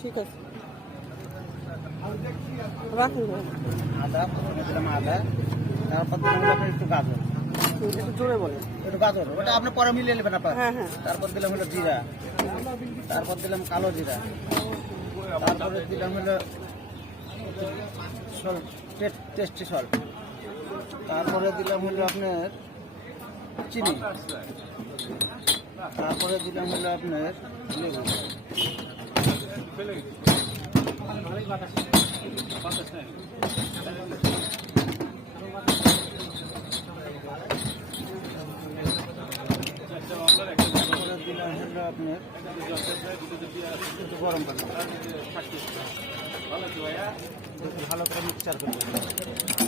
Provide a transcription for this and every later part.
ঠিক আছে। রাখুন আদা আদা তারপর একটু গাজর। একটু জোরে বলেন। একটু গাজর ওটা আপনি পরে মিলিয়ে নেবেন আপনার। হ্যাঁ হ্যাঁ। তারপর দিলাম হলো জিরা। তারপর দিলাম কালো জিরা। তারপরে দিলাম হলো সল্ট টেস্টি সল্ট। তারপরে দিলাম হলো আপনার চিনি। তারপরে দিলাম হলো আপনার আপনার গরম পানি। ভালো করে মিক্সচার করে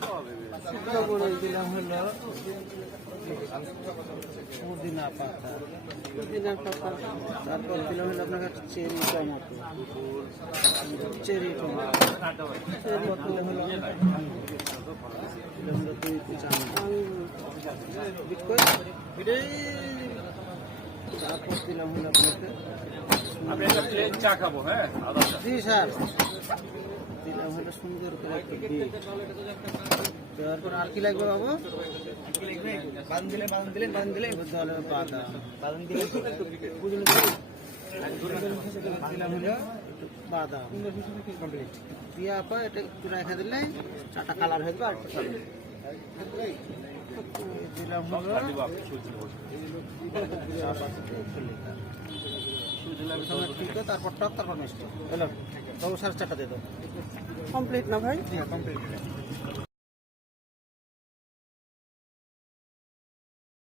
শুকনো বড়ই দিলাম হলো পুদিনা পাতা পুদিনার পাতা তারপর দিলাম হলো আপনার চেরি টমেটো চেরি টমেটো তারপর দিলাম হলো দুই করে তারপর দিলাম আপনাকে। আমি একটা প্লেন চা খাব হ্যাঁ? জি স্যার। দিলাম সুন্দর দেওয়ার পর আর কি লাগবে বাবু দিলে বাদাম দিলে বাদাম দিলে দিলে বুঝলে দিলাম হলো বাদাম কমপ্লিট দিয়া পর এটা একটু রেখে দিলে কালার হয়ে বসে প্রথমে টিকো তারপর টক তারপর মিষ্টি। হলো বাবু সাড়ে চারটা দিয়ে দাও। কমপ্লিট না ভাই? হ্যাঁ কমপ্লিট।